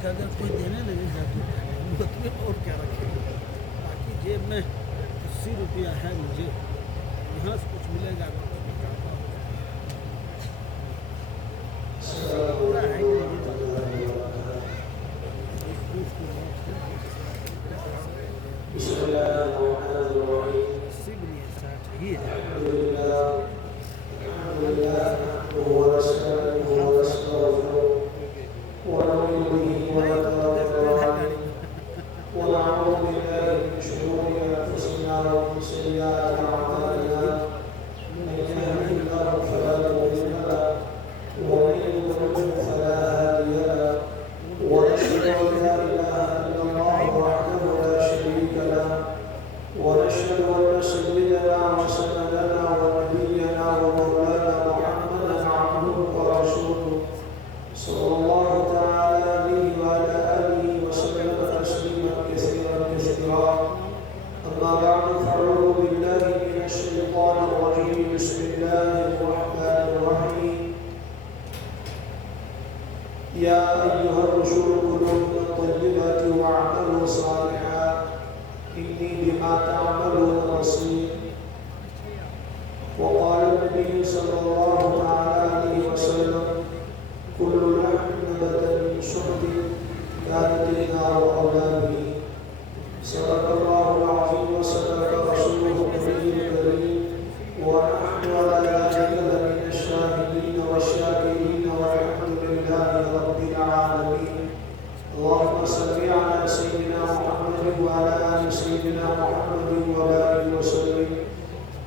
کہ اگر کوئی دینے لگے گا تو تمہیں اور کیا رکھے گا. باقی جیب میں 80 روپیہ ہے مجھے, یہاں سے کچھ ملے گا اگر کچھ نکالتا ہوں. پورا ہے کہ نہیں بسم الله الرحمن الرحيم. الحمد لله نحمده ونستعينه ونستغفره ونؤمن به ونتوكل عليه ونعوذ بالله من شرور انفسنا ومن سيئات اعمالنا من يهده الله فلا مضل له ومن يضلل فلا هادي له ونشهد ان لا اله الا الله وحده لا شريك له ونشهد ان سيدنا وسندنا ونبينا ومولانا محمدا عبده ورسوله صلى الله تعالى عليه وعلى اله وسلم تسليما كثيرا كثيرا. اما بعد فاعوذ بالله من الشيطان الرجيم. بسم الله الرحمن الرحيم. يا ايها الرسل كلوا من الطيبات واعملوا صالحا إني بما تعملون بصير. وقال النبي صلى الله تعالى عليه وسلم كل لحم نبت من سحت كانت النار أولى به. صدق الله العظيم وصدق رسوله النبي الكريم ونحن على ذلك لمن الشاهدين والشاكرين والحمد لله رب العالمين. اللهم صل على سيدنا محمد وعلى آل سيدنا محمد وبارك وسلم.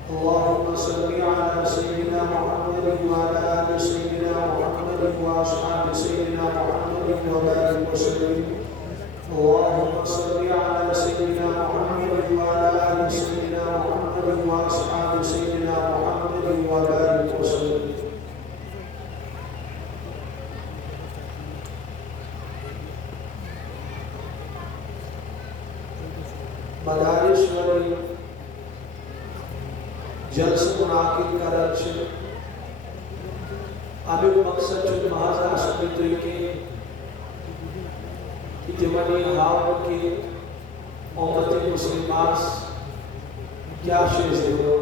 اللهم صل على سيدنا محمد وعلى آل سيدنا محمد وأصحاب سيدنا محمد وبارك وسلم. اللهم صل على سيدنا محمد وعلى آل سيدنا محمد وأصحاب سيدنا محمد وبارك وسلم. مدارس ولی جلسہ منعقد کرن چھ امیک مقصد چھ محض آسان تو کہ تمنی ہاؤ کہ امت مسلمات کیا چیز دیو.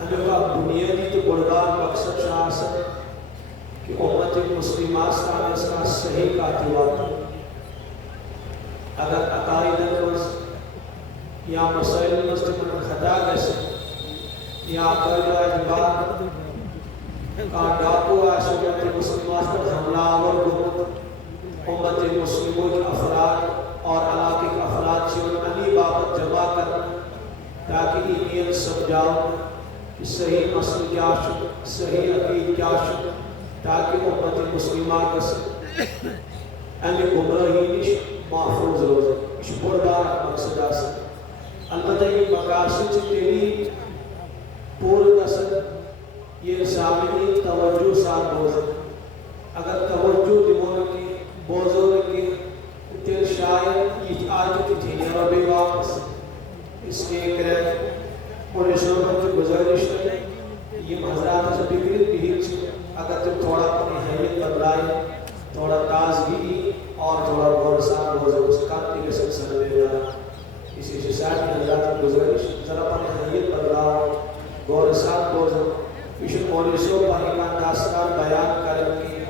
امیک بنیادی تو بڑھدار مقصد چھ آسان کہ امت مسلمات کا صحیح کاتبات اگر عقائد یا مسائل مستقبل خطا گسے یا عقائد اعتبار کا ڈاکو آشوکت مسلمات پر حملہ آور گمت امت مسلموں کے افراد اور علاقے کے افراد سے انہی بابت جمع کرنا تاکہ ایمین سمجھاؤ کہ صحیح مسئل کیا شد, صحیح عقید کیا شد, تاکہ امت مسلمات گسے امی گمراہی نش محفوظ روزے. اس بردار مقصد آسان البتہ یہ مقاصد تیری پورا نسل یہ سامنی توجہ ساتھ بوزن. اگر توجہ دیمون کی بوزن کی تیل شاید یہ آجت تھینی ربی واپس اس کے کرے اور اس پر جو گزارش ہے یہ حضرات سے بگرد بھی اگر تم تھوڑا اپنی حیثیت بدلائے, تھوڑا تازگی اور تھوڑا غور ساتھ بوزن اس کامتی کے سلسلہ میں جانا. اسی سے ساتھ حضرات گزارش ذرا اپنے حیثیت بدلاؤ, غور ساتھ بوزن. پیشن مولیسوں باہمان داستان بیان کرن کی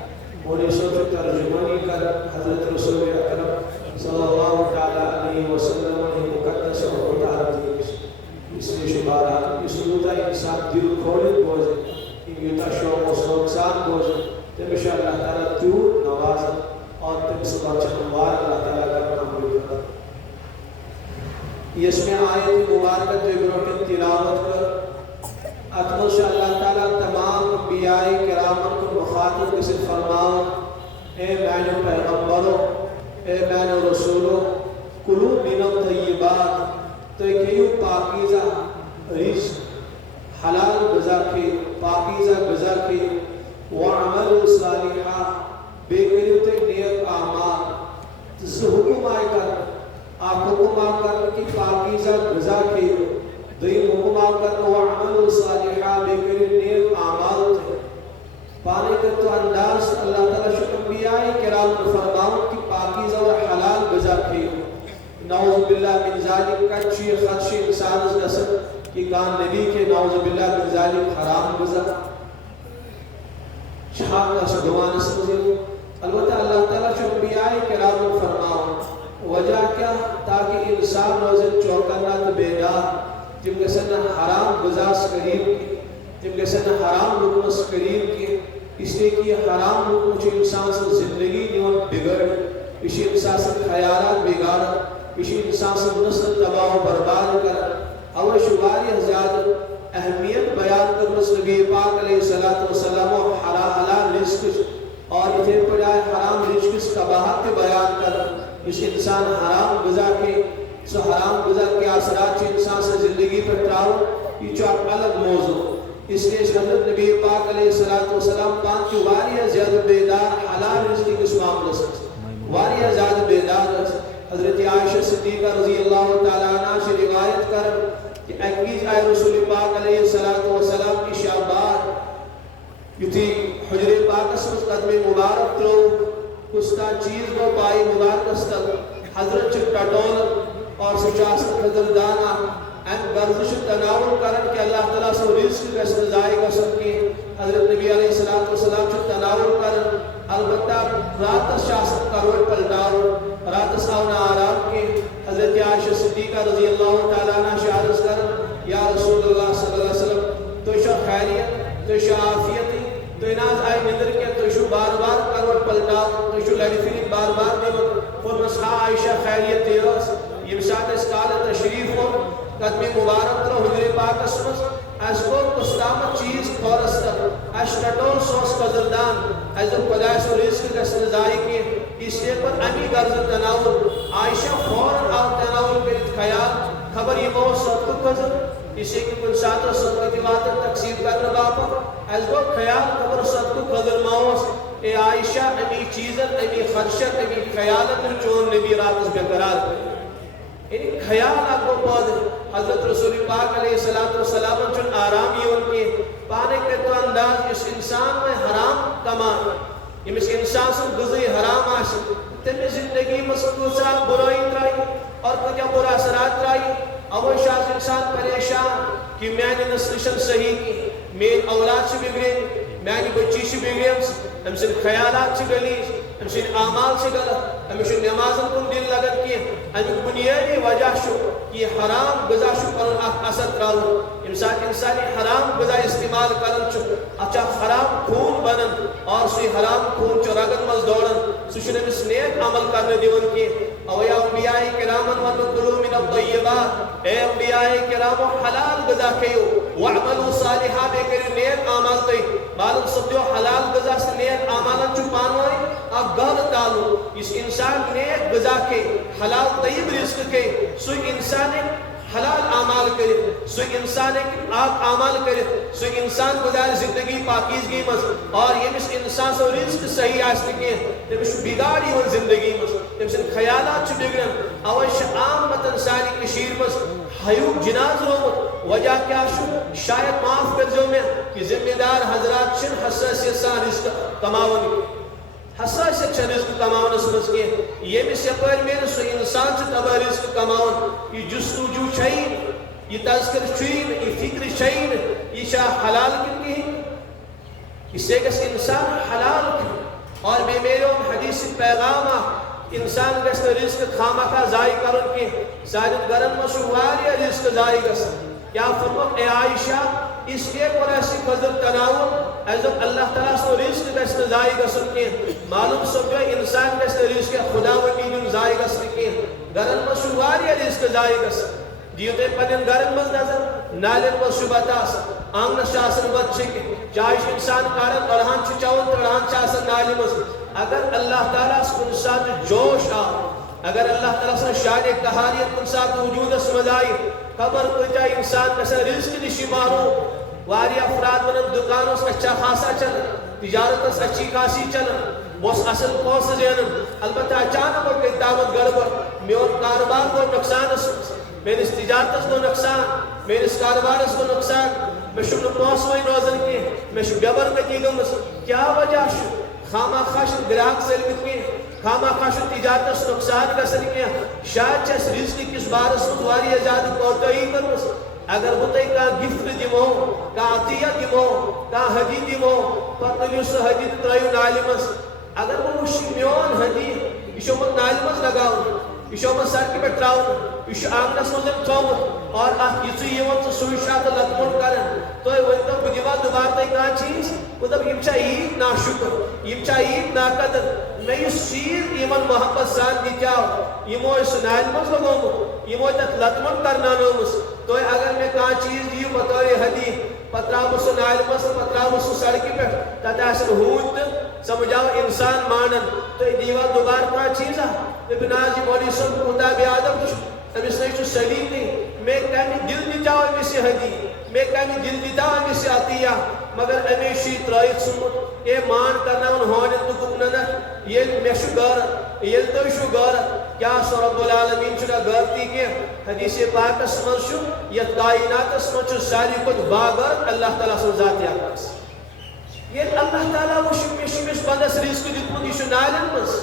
مولیسوں کی ترجمانی کر حضرت رسول اکرم صلی اللہ علیہ وسلم نے مقدس و مطہر دین. اس لیے شبارات اس لوتا انسان دل کھولت بوزن ان یوتا شوق و سوکسان بوزن تمشہ اللہ تعالیٰ تیور نوازن اور تم سبا چنوار اللہ تعالیٰ کا محمد کرتا. اس میں آیت مبارکت ابراہیم تلاوت کر اتمل سے اللہ تعالیٰ تمام انبیاء کرامن کو مخاطب کسی فرماؤ اے بین پیغمبروں, اے بین رسولوں, کلو من الطیبات تو کیوں پاکیزہ رزق حلال غذا کے پاکیزہ غذا کے وعمل صالحہ بے کریتے نیک اعمال جس حکم آئے کر آپ حکم آ کر کی پاکیزہ غذا کے دین حکم آ کر وعمل صالحہ بے کریم نیک اعمال تھے. پانے کا تو انداز اللہ تعالیٰ انبیاء کرام فرماؤں باللہ من ذالک کچھ خدش انسان گژھن کہ کان نبی کے نعوذ باللہ من ذالک حرام غذا شہادت گوانس مزید البتہ اللہ تعالیٰ چھو انبیاء کرام فرماؤ وجہ کیا تاکہ انسان روزن چوکنا تو بیدار تم گسن حرام غذاس قریب کی تم گسن حرام لقمس قریب کی اس لیے کہ حرام لقمہ چھو انسان سے زندگی نیون بگڑ اسی انسان سے خیالات بگاڑ اسی انسان سے نسل تباہ و برباد کر اور شباری زیادہ اہمیت بیان کرنس نبی پاک علیہ السلام و حلال رزق اور اتھے پڑھائے حرام رزق قباحت بیان کر اس انسان حرام غذا کے سو حرام غذا کے اثرات چھ انسان سے زندگی پر تراؤ یہ چاک الگ موضوع اس لیے حضرت نبی پاک علیہ السلام پانچ واریہ زیادہ بیدار حلال رزق کس معاملہ سے واریہ زیادہ بیدار حضرت عائشہ صدیقہ رضی اللہ تعالیٰ عنہ سے روایت کر کہ اکیز آئے رسول پاک علیہ السلام کی شعبات یوتھی حجر پاک اسمت قدم مبارک ترو کستا چیز کو پائی مبارک استد حضرت چٹاٹول اور سچاست خضر دانا ان گرزش تناول کرن کہ اللہ تعالیٰ سے رزق کا سنزائی کا سن کی حضرت نبی علیہ السلام چھو تناول کرن البتہ رات شاست کروڑ پلٹاو رات ساونا آرام کے حضرت عائشہ صدیقہ رضی اللہ تعالیٰ عنہ شہادت کرن یا رسول اللہ صلی اللہ علیہ وسلم تو شو خیریت تو شو عافیتی تو اناز آئی مندر کے تو شو بار بار کروڑ پلٹاو تو شو لڑی فری بار بار دیون فرمسخا عائشہ خیریت تیرس یہ مساعد اس کال تشریف ہو قدم مبارک رو حضر پاک اسمس اس کو کستامت چیز تھورستر اشتٹول سوس قدردان حضر قدائس و رزق کا سنزائی کے اس لیے پر امی غرض تناول عائشہ فوراً آو تناول کرت خیال خبر یہ بہت صدق قدر اسی کی کن ساتھ و صدق دیواتر تقسیم کرنے باپا اس کو خیال خبر صدق قدر ماؤس اے عائشہ امی چیزن امی خدشت امی خیالت چون نبی راتس بقرار کرے یعنی خیال آپ کو پود حضرت رسول پاک علیہ السلام چون آرامی ان کے پانے کے تو انداز اس انسان میں حرام کمان یہ اس انسان سے غذی حرام آشی تمہیں زندگی میں سکوسا برائی ترائی اور کچھ برا اثرات ترائی اوہ شاز انسان پریشان کہ میانی نسلشن صحیح کی مین اولاد سے بگڑے میانی بچی سے بگڑے ہم سے خیالات سے گلیش ہم سے اعمال سے غلط ہم سے نمازن کن دل لگت کیے ہم بنیادی وجہ شو کہ حرام غذا شو کرن اثر تراؤ انسانی حرام غذا استعمال کرن چو اچھا حرام خون بنن اور سوی حرام خون چو رگن مز دوڑن سوشن اس نیک عمل کرنے دیون کی او یا انبیاء کرامن ونقلو من الطیبات اے انبیاء کرام حلال غذا کیو وعملو صالحہ بے کر نیک عمل تی معلوم سبتیو حلال غذا سے نیک عمل چو پانوائی اب گل تعلق اس انسان نیک غذا کے حلال طیب رزق کے سوی انسان حلال اعمال کرے سوی انسان آپ اعمال کرے سوی انسان گزار زندگی پاکیزگی مز اور یہ مس انسان سے رزق صحیح آستے کے تمش بگاڑی ہو زندگی مز تمس خیالات چھ بگڑن اوش عام متن ساری کشیر مز حیوب جناز رومت وجہ کیا شو شاید معاف کر جو میں کہ ذمہ دار حضرات شن حساسیت سان رزق کماونی حساسیت چھ رزق کماون سمجھ کے یہ میں سپر میں سو انسان چھ تبا رزق کماون یہ جستجو چھین یہ تذکر چھین یہ فکر چھین یہ شاہ حلال کن کی اس سے کس انسان حلال کی اور میں میرے حدیث پیغامہ انسان گس رزق خامہ کا ضائع کرن کی زائد گرن مشروعی رزق ضائع گس کیا فرمت اے عائشہ اس لیے پر ایسی قدر تناول ایزم اللہ تعالیٰ سے رزق کا استضائی کا سنکے معلوم سمجھو انسان کا رزق خدا و نیدن ضائی کا سنکے گرن مشروعی رزق ضائی کا سنکے دیوتے پنن گرن مز نظر نالن و شبتاس آنگن شاسن بچے کے چاہش انسان کارن ارہان چچاون ترہان چاسن نالی مز اگر اللہ تعالیٰ سے انسان جوش آ اگر اللہ تعالیٰ سے شان کہانیت انسان وجود اسمدائی خبر کوئی جائے انسان کسا رزق نشی مارو واری افراد ونن دکانوں سے اچھا خاصا چل تجارت سے اچھی خاصی چل بس اصل پوس جینن البتہ اچانک اور کتابت گڑبڑ میون کاروبار کو نقصان میرے تجارت کو نقصان میرے کاروبار کو نقصان میں شن پوس وئی روزن کی میں شن بیبر نتیگم کیا وجہ شو خامہ خاشن گراہک سیلمت کی خامہ خاشن تجارت نقصان گژھن کی شاید چھس رزق کس بارس مز واریاہ زیادہ کوتاہی کرمس اگر بہ تۄہہِ کانٛہہ گفٹ دمو کانٛہہ عطیہ دمو کانٛہہ ہدی دمو پتہٕ تُلِو سُہ ہدی تہٕ ترٲیِو نالہِ منٛز اگر بہ وٕچھِ میون ہدی یہ چھُ آمُت نالہِ منٛز لگاونہٕ یہ چھُ آمُت سڑکہِ پٮ۪ٹھ ترٛاونہٕ یہ چھُ آنگنس منٛز تھوٚومُت اور اتھ یِژٕے یِوان ژٕ سُے چھُ اتھ لت موٚٹ کران تُہۍ ؤنۍتو بہٕ دِما دُبارٕ تۄہہِ کانٛہہ چیٖز بہٕ دپہٕ یِم چھا ییٖتۍ ناشُکر یِم چھا ییٖتۍ ناقدر مےٚ یُس چیٖز یِمن محبت سان دِژیاو یِمو سُہ نالہِ منٛز لگومُت یِمو تتھ لت موٚٹ کرناونٲومٕژ تُہۍ اگر مےٚ کانٛہہ چیٖز دِیِو بطورِ ہدی پتہٕ ترٛاوٕ بہٕ سُہ نالہِ منٛز تہٕ پتہٕ ترٛاوٕ بہٕ سُہ سڑکہِ پٮ۪ٹھ تتہِ آسن ہوٗنۍ تہٕ سمجھاو انسان مانن تُہۍ دیٖوا دُبارٕ کانٛہہ چیٖزا دٔپِو نہ حظ یہِ مولوی صٲب کوٗتاہ بے ادب چھُ أمِس نَے چھُ سلیٖقٕے مےٚ کمہِ دِل دِژیاو أمِس یہِ ہدی مےٚ کمہِ دِل دِژیاو أمِس یہِ عطیہ مگر أمے چھُ یہِ ترٛٲیِتھ ژھُنمُت اے مان کرناوُن ہونٮ۪ن تہٕ گُپنن ییٚلہِ مےٚ چھُ غٲرت ییٚلہِ تُہۍ چھُو غٲرت کیٛاہ سُہ رب العالمیٖن چھُنہ غٲرتی کینٛہہ حدیث پاکس منٛز چھُ یتھ کائناتس منٛز چھُ ساروی کھۄتہٕ باغٲر اللہ تعالیٰ سُنٛد ذاتِ اقدس ییٚلہِ اللہ تعالیٰ وٕچھ مےٚ چھُ أمِس بنٛدس رزق دیُتمُت یہِ چھُ نالٮ۪ن منٛز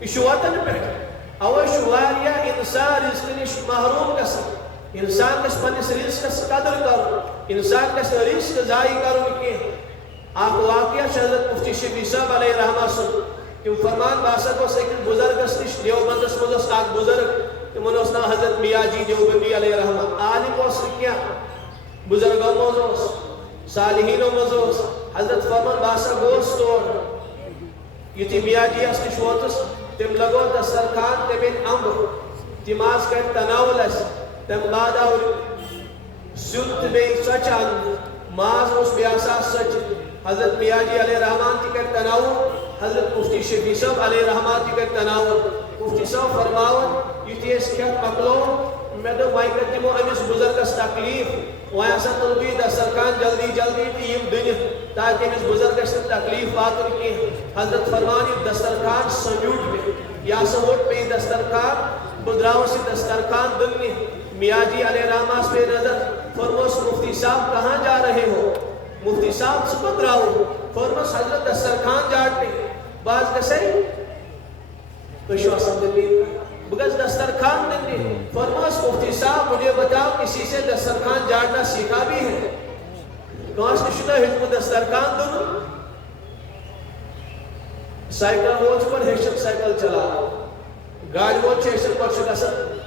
یہِ چھُ وتن پٮ۪ٹھ اوے چھُ واریاہ انسان رزقہٕ نِش محروٗم گژھان انسان گژھِ پننس رزقس قدر کرُن انسان گژھِ نہٕ رزق ضایع کرُن کینٛہہ اکھ واقعہ چھُ حضرت مفتی شفیع صٲب علیہ رحمہ سُنٛد تِم فرمان بہٕ ہسا گوٚس أکِس بُزرگس نِش دیوبندس منٛز اوس اکھ بُزرگ تِمن اوس ناو حضرت میاں جی دیوبندی علیہ رحمہ عالم اوس نہٕ کینٛہہ بُزرگو منٛز اوس صالحیٖنو منٛز اوس حضرت فرمان بہٕ ہسا گوٚوس تور یُتھُے میاں جی یس نِش ووتُس تٔمۍ لگوو دسترخان تٔمۍ أنۍ امبہٕ تِم آز کرِ تناول اسہِ تمہِ بعد آو سیُن تہٕ بیٚیہِ ژۄچہِ اننہٕ ماز اوس بیٚیہِ آسان ژۄچہِ حضرت میاں جی علیہ رحمان تہِ کرِ تناول حضرت مفتی شفیع صٲب علیہ رحمان تہِ کرِ تناول مفتی صٲب فرماوان یُتھُے أسۍ کھٮ۪تھ مۄکلوو مےٚ دوٚپ وۄنۍ کر دِمو أمِس بُزرگس تکلیٖف وۄنۍ ہسا تُل بہٕ یہِ دسترخان جلدی جلدی تہٕ یِم دٕنِتھ تاکہ أمِس بُزرگس چھنہٕ تکلیٖف واتُن کینٛہہ حضرت فرمان یہِ دسترخان سمیوٗٹ مےٚ یہِ ہسا ووٚٹ مےٚ یہِ دسترخان بہٕ درٛاوُس یہِ دسترخان دٕننہِ میاں جی علیہ رحمٰس پہ نظر فرموس مفتی صاحب کہاں جا رہے ہو مفتی صاحب صبح دراؤ فرموس حضرت دسترخوان جاٹنے باز گسائی تو شو سمجھیں بگز دسترخوان دننے فرموس مفتی صاحب مجھے بتاؤ کسی سے دسترخوان جاٹنا سیکھا بھی ہے کہاں سے شدہ حکم دسترخوان دنو سائیکل ووچ پر ہیشن سائیکل چلا گاڑی ووچ ہیشن پر شکسر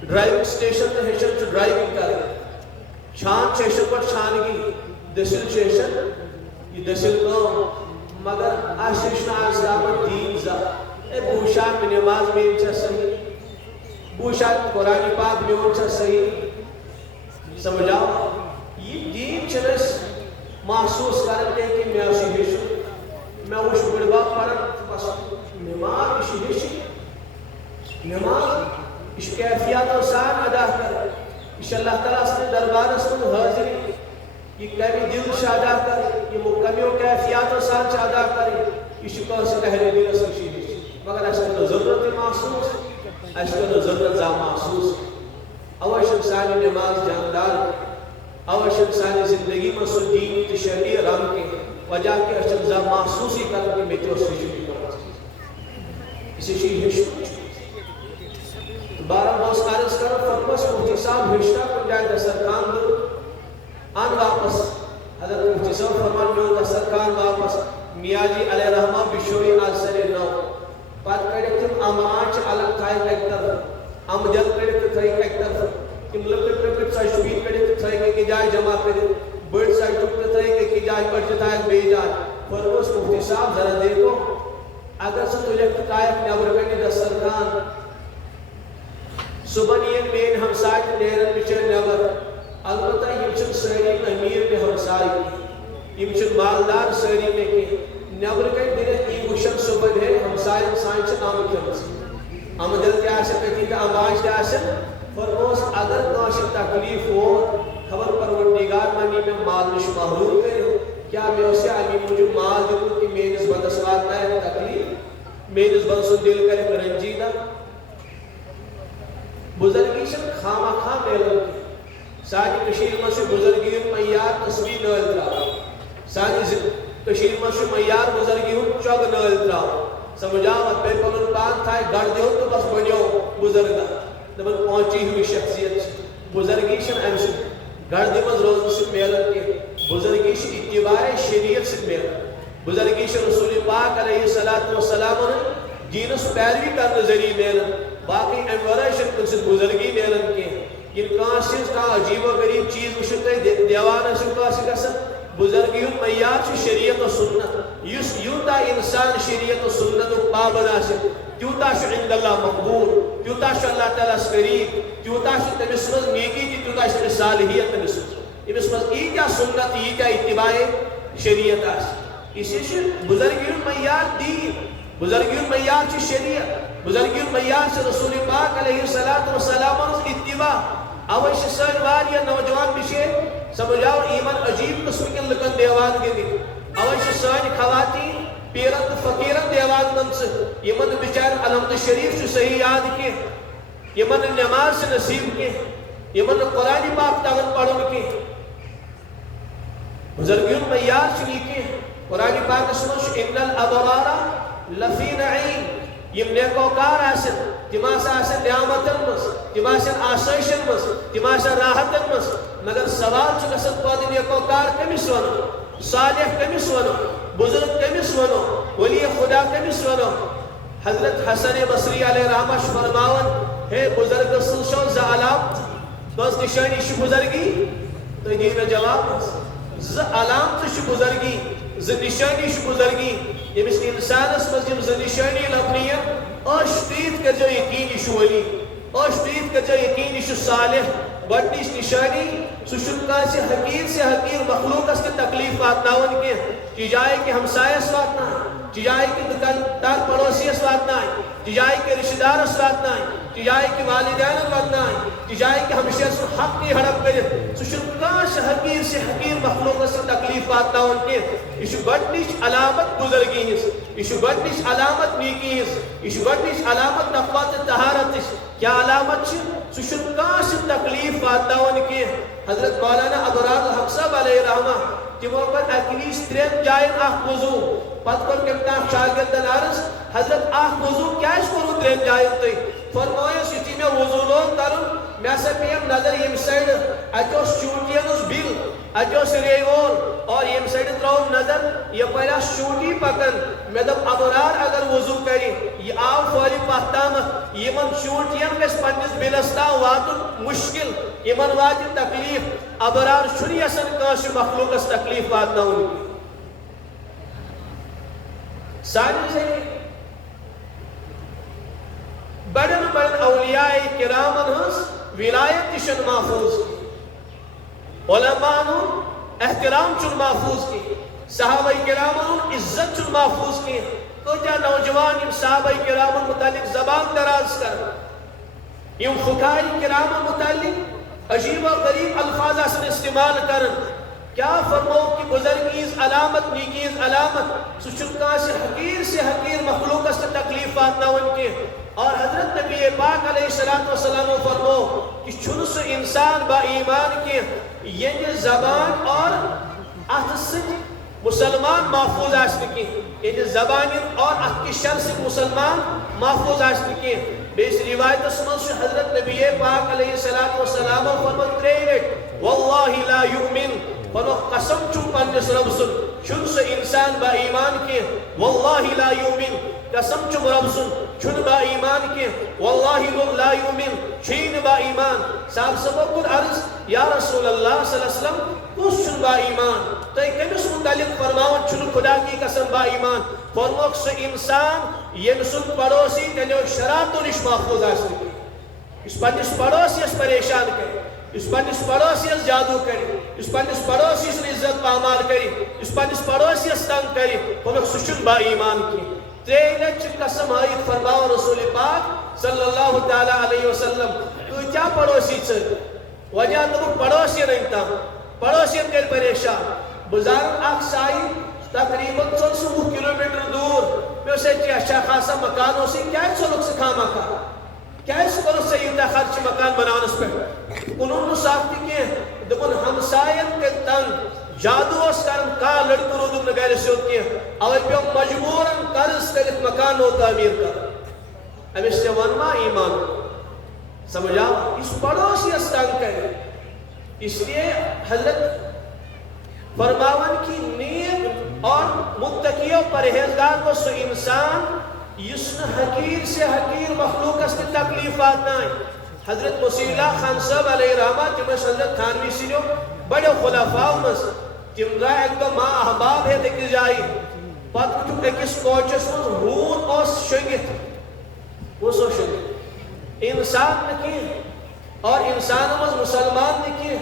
ڈرائیونگ سٹیشن تے ہیچن چھو ڈرائیونگ کریں چھان چیشن پر چھانگی دسل چیشن یہ دسل کام مگر آشیشن آزدامت دین زا اے بوشان میں نماز میں انچہ صحیح بوشان قرآن پاک میں انچہ صحیح سمجھاؤ یہ دین چنس محسوس کرتے کہ میں اسی ہیشن میں وش بڑبا پڑھن بس نماز اسی ہیشن نماز اس کیفیت و سان ادا کر اس اللہ تعالیٰ سے دربار اس کو حاضری یہ کمی دل سے ادا کر یہ مکمیوں کیفیت و سان سے ادا کرے اس کو سے تحریر دل سے شیدی مگر اس کو ضرورت محسوس اس کو ضرورت زا محسوس اوش انسانی نماز جاندار اوش انسانی زندگی میں سو دین تشریع رنگ کے وجہ کے اس زا محسوسی کر کے میں تو سے شیدی اسی شیدی ہے بارہ موس عرض کرو فرمس مفتی صاحب ہشتہ کن جائے دسترخوان دو آن واپس حضرت مفتی صاحب فرمان میں دسترخوان واپس میاں جی علیہ رحمہ بشوئی آسر نو پات کڑک تم امانچ علم تھائی ایک طرف ام جل کڑک تھائی ایک طرف تم لکٹ لکٹ سائی شوید کڑک تھائی کہ جائے جمع کرے بڑھ سائی ٹکٹ تھائی کہ جائے کڑک تھائی بے جائے فرمس مفتی صاحب ذرا دیکھو اگر سے تجھے تائف نیور کنی دسترخوان صبح یہ مین ہمسائے نیرن بچر نیبر البتہ یہ چھن ساری امیر میں ہمسائی یہ چھن مالدار ساری میں کہ نیبر کئی دنے یہ وشن صبح ہے ہمسائے سائن چھن آمد کمس آمدل کیا سے کہتی تھا آماج کیا سے فرموس اگر ناشی تکلیف ہو خبر پروردگار منی میں مال نش محروم کرے کیا میں اسے علی مجھے مال دکھوں کہ میں اس بدسوات نہ تکلیف میں اس بدسو دل کرے رنجیدہ بزرگی سے خامہ خام میلن کی ساری کشیر میں بزرگی میار تصویر نال تراؤ ساری کشیر میں میار بزرگی چوگ نال تراؤ سمجھاؤ پہ پنن پان تھا گڑ دیو تو بس بنیو بزرگا دپن پہنچی ہوئی شخصیت بزرگی چھن امہ سۭتۍ گڑ دی منٛز روزنہٕ سۭتۍ میلان کینٛہہ بزرگی چھِ اتباع شریعت سۭتۍ میلان بزرگی چھِ رسول پاک علیہ الصلوۃ والسلام دینس پیروی کرنہٕ ذریعہ میلان باقی امہ ورٲے چھنہٕ کُنہِ سۭتۍ بزرگی میلان کینٛہہ ییٚلہِ کٲنٛسہِ ہٕنٛز کانٛہہ عجیب و غریب چیٖز وٕچھِو تُہۍ دیوان ٲسِو کٲنٛسہِ گژھان بزرگی ہُنٛد معیار چھُ شریعت و سنت یُس یوٗتاہ انسان شریعت و سنتُک پابند آسہِ تیوٗتاہ چھُ عند اللہ مقبوٗل تیوٗتاہ چھُ اللہ تعالیٰ ہس قریٖب تیوٗتاہ چھُ تٔمِس منٛز نیکی تہِ تیوٗتاہ چھِ تٔمِس صالحیت تٔمِس أمِس منٛز ییٖتیاہ سنت ییٖتیاہ اتباع شریعت آسہِ اسی چھُ بزرگی ہُنٛد معیار دیٖن بزرگی ہُنٛد معیار چھُ شریعت بزرگی ہُنٛد معیار چھُ رسول پاک علیہ الصلوۃ والسلام ہٕنٛز اتباع اوے چھِ سٲنۍ واریاہ نوجوان بِچٲرۍ سمجھاو یِمن عجیب قٕسمٕکٮ۪ن لُکن دیوان گٔمٕتۍ اوے چھِ سٲنۍ خواتیٖن پیرن تہٕ فقیٖرن دیوان گٔمژٕ یِمن نہٕ بِچارٮ۪ن الحمد شریف چھُ صحیح یاد کینٛہہ یِمن نہٕ نٮ۪ماز چھِ نصیٖب کینٛہہ یِمن نہٕ قرآنِ پاک تگان پرُن کینٛہہ بزرگی ہُنٛد معیار چھُنہٕ یہِ کینٛہہ قرآنِ پاکس منٛز چھُ ان الابرارا لفی نعیم یم نیکوکار آسن تم آسن نعمتن مز تم آسن آسائشن مز تم آسن راحتن مز مگر سوال چھُ گژھان پتہٕ نیکوکار کٔمِس ونو صالح کٔمِس ونو بزرگ کٔمِس ونو ولی خدا کٔمِس ونو حضرت حسن بصری علیہ رحمہ چھُ فرماوان ہے بزرگ سٕنٛز چھو زٕ علامت کٔژ نشٲنی چھِ بزرگی تُہۍ دِیِو مےٚ جواب زٕ علامتہٕ چھِ بزرگی زٕ نشٲنی چھِ بزرگی ییٚمِس انسانس منٛز یِم زٕ نشٲنی لبنہٕ یِن ٲش تیٖت کٔرۍزیو یقیٖن یہِ چھُ ولی ٲش تیٖت کٔرۍزیو یقیٖن یہِ چھُ صالح گۄڈنِچ نشٲنی سُہ چھُنہٕ کٲنٛسہِ حقیٖر سے حقیٖر مخلوٗقس تہِ تکلیٖف واتناوان کینٛہہ چاہے کہ ہمسایس واتناوان چاہے کہ دکاندار پڑوسیس واتناوان چاہے کہ رشتہ دارس واتناوان چاہے کہ والدینن واتناوان چاہے کہ ہمشیر سُنٛد حق یی ہڑپ کٔرِتھ سُہ چھُنہٕ کٲنٛسہِ حقیٖر سے حقیٖر مخلوٗقس تہِ تکلیٖف واتناوان کینٛہہ یہِ چھُ گۄڈنِچ علامت بزرگی ہٕنٛز یہِ چھُ گۄڈنِچ علامت نیکی ہٕنٛز یہِ چھُ گۄڈنِچ علامت تقوا تہٕ طہارتٕچ کیٛاہ علامت چھِ سُہ چھُنہٕ کٲنٛسہِ تکلیٖف واتناوان کینٛہہ حضرت مولانا ابرار الحق صٲب علیہ رحمہ تمو کر اکہ وز ترین جائن اخ وضو پتہ کر کمتان شاگردن عرض حضرت اخ وضو کیاز کرو ترین جائن تھی فرمایس یتھی میں وضو لوگ کرن میں ہسا پیم نظر یم سائڈ اتوس چوٹین بل اتوس ریول اور یم سائڈ تراؤم نظر یپر شوٹی پکن میں دپ ابرار اگر وضو کری یہ آو فوری پتام یمن شوٹین گس پنس بلس تام واتن مشکل یمن وات تکلیف ابرار چھُنہٕ یژھان کٲنٛسہِ مخلوقس تکلیف واتناوُن سانہِ ذٔریعہٕ بڑٮ۪ن بڑٮ۪ن اولیاء کرامن ہٕنٛز ولایت تہِ چھنہٕ محفوظ کینٛہہ علماءن ہُنٛد احترام چھُنہٕ محفوظ کینٛہہ صحابہ کرامن ہُنٛد عزت چھُنہٕ محفوظ کینٛہہ کۭتیاہ نوجوان یم صحابہ کرامن متعلق زبان دراز کران یم فقہاء کرامن متعلق عجیب و غریب الفاظ آسن استعمال کرن کیا فرمو کہ بزرگی ہٕنٛز علامت نیکی ہٕنٛز علامت سُہ چھُنہٕ کٲنٛسہِ حقیٖر سے حقیٖر مخلوقس تہِ تکلیٖف واتناوان کینٛہہ اور حضرت نبی پاک علیہ الصلوۃ والسلام فرمو کہ چھُنہٕ سُہ انسان با ایمان کینٛہہ ییٚلہِ زبان اور اتھ سۭتۍ مسلمان محفوظ آسہِ نہٕ کینٛہہ ییٚلہِ زبانہِ اور اتھ کہِ شر سۭتۍ مسلمان محفوظ آسہِ نہٕ کینٛہہ بیٚیِس روایتس منٛز چھُ حضرت نبی پاک علیہ الصلوۃ والسلام فرمو ترٛیٚیہِ لٹہِ واللہ لا یؤمن فرمو قسم چھُم پننِس رب سُنٛد چھُنہٕ سُہ انسان با ایمان کینٛہہ واللہ لا یؤمن قسم چھُم رب سُنٛد چھُنہٕ با ایمان کینٛہہ واللہ لا یؤمن چھُیی نہٕ با ایمان صاحب صٲبو کوٚر عرض یا رسول اللہ صلی اللہ علیہ وسلم کُس چھُنہٕ با ایمان تُہۍ کٔمِس متعلق فرماوان چھُنہٕ خدا کی قسم با ایمان فرموکھ سُہ انسان ییٚمہِ سُنٛد پڑوسی تیٚلہِ شرارتو نِش محفوظ آسہِ نہٕ کینٛہہ یُس پننِس پڑوسیس پریشان کرِ یُس پننِس پڑوسیس جادو کرِ یُس پننِس پڑوسی سُنٛد عزت پامال کرِ یُس پننِس پڑوسیس تنگ کرِ فرموکھ سُہ چھُنہٕ با ایمان کینٛہہ ترٛیٚیہِ لٹہِ چھِ قسم ہٲیِتھ فرماوان رسول پاک صلی اللہ تعالیٰ علیہ وسلم کۭتیاہ پڑوسی ژٔلۍ وجہ دوٚپُکھ پڑوسین أنۍ تام پڑوسین کٔرۍ پریشان بُزرگ اکھ سایہِ تقریباً ژوٚل سُہ وُہ کلوٗمیٖٹر دوٗر مےٚ اوس اَتہِ اچھا خاصا مکان اوسُے کیٛازِ ژوٚلُکھ ژٕ خامخا کیٛازِ کوٚرُتھ ژےٚ یوٗتاہ خرچہٕ مکان بناونس پٮ۪ٹھ کُنُن نہٕ سکھ تہِ کینٛہہ دوٚپُن ہمساین کٔرۍ تنگ جادو اوس کران کانٛہہ لڑکہٕ روٗدُکھ نہٕ گرِ سیوٚد کینٛہہ اوے پیوٚو مجبوٗرن قرض کٔرِتھ مکان نوٚو تعمیٖر کرُن امس سے ونما ایمان سمجھا اس پڑوسی تنگ کرے. اس لیے حضرت فرماون کی نیک اور متقی و پرہیزگار کو سو انسان یس حقیر سے حقیر مخلوق اس کی تکلیفات نہ آئی. حضرت مسیح اللہ خان صاحب علیہ رحمہ تم حضرت تھانوی سنو بڑے خلفاء مز تم گا ایک تو ماں احباب ہے دیکھ جائی پت وچھو ایکس کوچس مز ہون اوس شنگت وہ سو شنگت انسان نکی اور انسان مز مسلمان نکی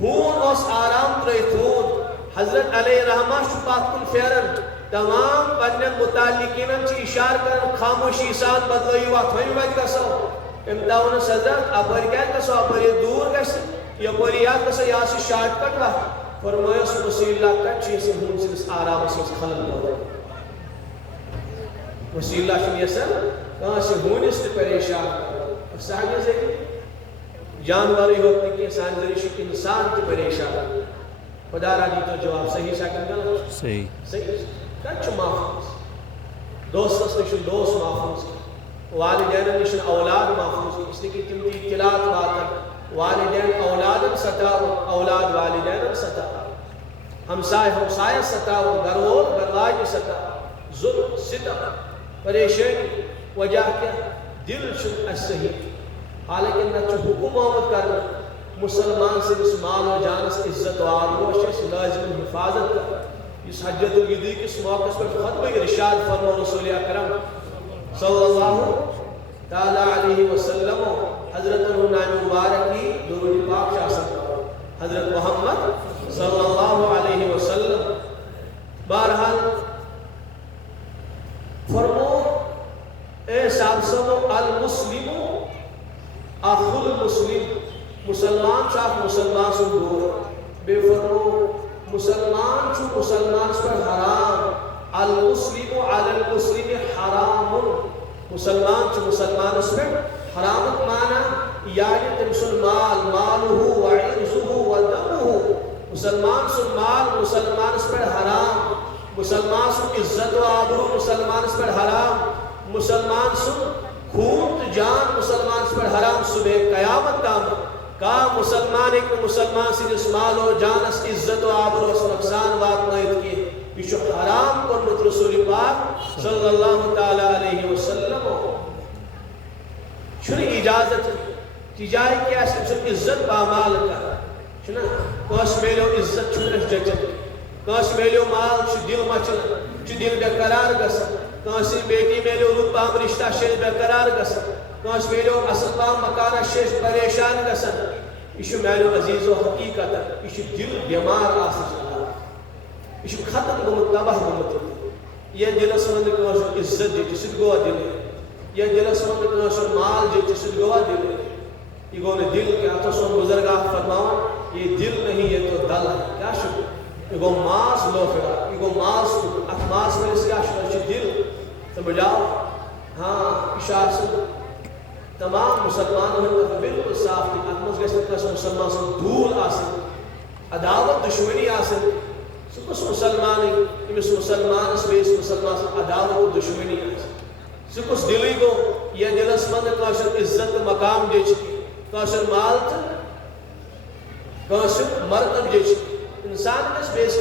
ہون اوس آرام ترائیت ہون. حضرت علیہ رحمہ شپات کل فیرن تمام پنن متعلقین چی اشار کرن خاموشی سان بدلوی وقت ہوئی وقت کسو امتاؤن حضرت اپر کیا کسو اپر یہ دور کسی یا پر یاد کسو یا سی شارٹ کٹ وقت فرمایا سو مسیح اللہ کٹ چیز سے ہون سے اس آرام سے اس خلل ہو مسیح اللہ شنی سر کہاں سے ہون اس نے پریشان اور صحابی سے جانوری ہوتی کہ انسان ذریعہ انسان کی پریشان خدا را دی تو جواب صحیح سکن گا صحیح صحیح کچھ محفوظ دوست نشن دوست محفوظ والدین نشن اولاد محفوظ اس لیے کہ تم کی اطلاعات باتن والدین اولادن ستاو اولاد والدین ستاو ہمسائے ہمسائے ستاو گھرور گھرواج ستاو ظلم ستاو پریشانی وجہ کیا دل شن صحیح حالانکہ نہ حکم آمد کرنا مسلمان سے اس مال و جان سے عزت و آبروش اس لازم حفاظت کر. اس حجت الوداع کے موقع پر خطبہ ارشاد فرما رسول اکرم صلی اللہ تعالی علیہ وسلم حضرت نام مبارک کی درود پاک شاہ حضرت محمد صلی اللہ علیہ وسلم بہرحال فرمو اے صاحب سبو المسلم اخو المسلم مسلمان چاک مسلمان سے دور بے فرمو مسلمان چو مسلمان پر حرام المسلم علی المسلم حرام مسلمان چو مسلمان پر حرامت معنی یعنی تمسل مال مالہو وعرضہو ودمہو مسلمان سن مال مسلمان پر حرام مسلمان سن عزت و آبرو مسلمان پر حرام مسلمان سن خون جان مسلمان پر حرام صبح قیامت کام کا مسلمان ایک مسلمان سے جس مال و جان اس عزت و آبر و نقصان وات نائد کی یہ حرام کرنت رسول پاک صلی اللہ تعالی علیہ وسلم چھن اجازت تجاہی کیا اس عزت پامال کا چھنا کاش میلو عزت چھنش جچت کاش میلو مال چھ دل مچل چھ دل بے قرار گسن کاش بیٹی میلو روپ پام رشتہ شیش بے قرار گسن کاش میلو اصل پام مکانہ شیش پریشان گسن یہ میلو عزیز و حقیقت یہ دل بیمار آسن یہ ختم گمت تباہ گمت یہ دل سمند کاش عزت جی جسد گوا دل یہ دل سمند کاش مال جی جسد گوا دل یہ گونے دل کیا تو سن بزرگاہ فرماؤں یہ دل نہیں یہ تو دل ہے کیا شکر یہ گو ماس لو فرا یہ گو ماس اتماس میں اس کیا شکر چھ دل سمجھاؤ ہاں اشار سے تمام مسلمانوں نے بالکل صاف کی اتماس گیسے کس مسلمان سے دول آسن عداوت دشمنی آسن سکس مسلمانی امس مسلمان اس بیس مسلمان سے عداوت دشمنی آسن سکس دلی گو یہ دلس مند کاشر عزت مقام جیچ کاشر مال تھا کاشر مرتب جیچ انسان اس بیس